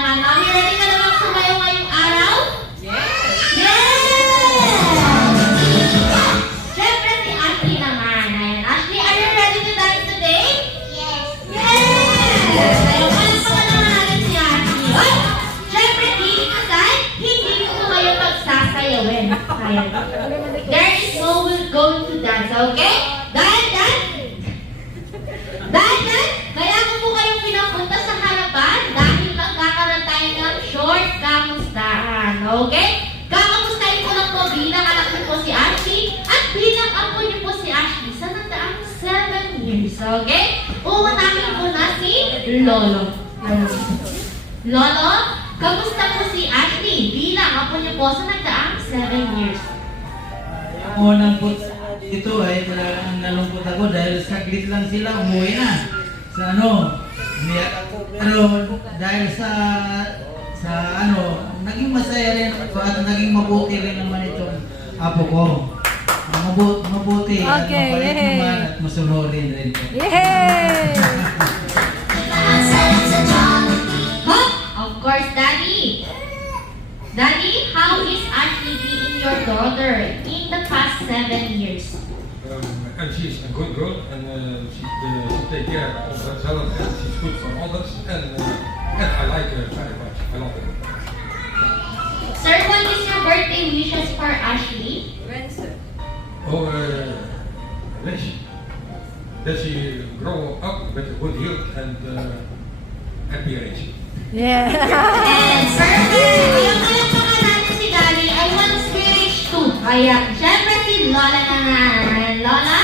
naman. Mami, ready ka na bang sumayo ngayong araw? Yes! Yes! Siyempre si Ashley naman. Ayan. Ashley, are you ready to dance today? Yes. Yes! Ayun, palakpakan naman natin si Ashley. Ay! Siyempre, kidding aside, hindi ko kayo pagsasayawin. Ayan. There is no one going to dance, okay? Dahil, kaya ko po kayong pinapunta sa harapan dahil magkakaroon tayo ng short kamustahan, okay? Kakamustahin ko lang po bilang anak niyo po si Ashley at bilang apo niyo po si Ashley sa nagdaang 7 years, okay? Uunahin ko na si Lolo. Lolo, kamusta po si Ashley bilang apo niyo po sa nagdaang 7 years? Ako nang ito ay talagang nalungkot ako dahil saglit lang sila umuwi na. Sa umiyak ako. Pero dahil sa naging masaya rin ako at naging mabuti rin naman itong apo ko. Mabuti at mabait naman at masunurin rin. Yay! Of course, Daddy. Daddy, how is Ashley being your daughter in the past 7 years? And she's a good girl, and she takes care of herself, and she's good for others, and I like her very much. I love her. Sir, what is your birthday wishes for Ashley? Wednesday. Oh, wish that she grow up with a good health and happy age. Yeah. And perfect! Ayaw palakpakan natin si Daddy. I want spirits too. Kaya, syempre si Lola naman. Lola,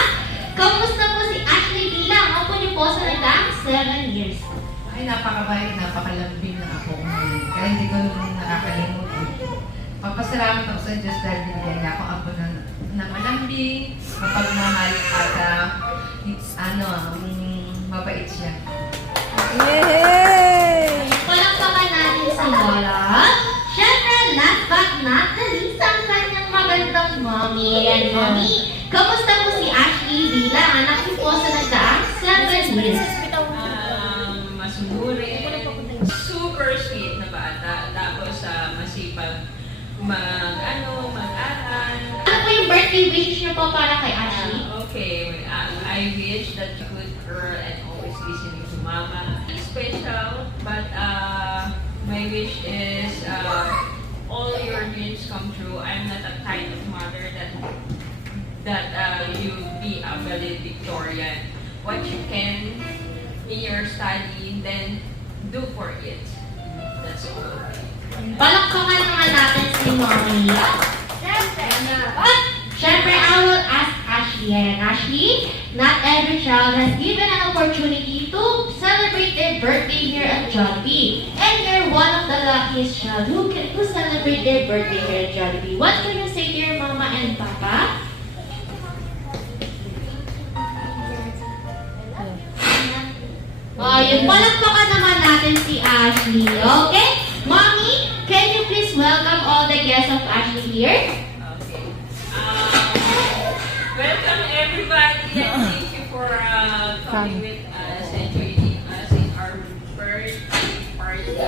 kamusta po si Ashley bilang apo niyo po sa nagdaang 7 years? Ay, napakabait, napakalambing na ako ngayon. Kaya hindi ko naman nakakalimutan. Papasalamat ako sa Diyos dahil binigyan niya ako apo na malambing, mapagmahal at mabait siya. Yay! Palakpakan natin si Lola. Syempre, last but not the least, ang kanyang magandang mommy. Ayan, mommy. Kamusta po si Ashley bilang anak niyo po sa nagdaang 7 years? Masunurin, super sweet na bata, tapos masipag mag-aral. Ano po yung birthday wishes niyo po para kay Ashley? Okay, I wish that you could girl and always listening to mama. It's special, but my wish is all your dreams come true. I'm not a kind of mother that you be a valedictorian. What you can in your study, then do for it. That's all. Palakpakan naman natin si mommy. Siyempre, I will ask Ashley. And Ashley, not every child has given an opportunity to celebrate their birthday here at Jollibee. And you're one of the luckiest child who celebrate their birthday here at Jollibee. What can you say to your mama and papa? Yung palakpakan naman natin si Ashley. Okay? Mommy, can you please welcome all the guests of Ashley here? Okay. Welcome everybody and thank you for coming with us and joining us in our birthday party.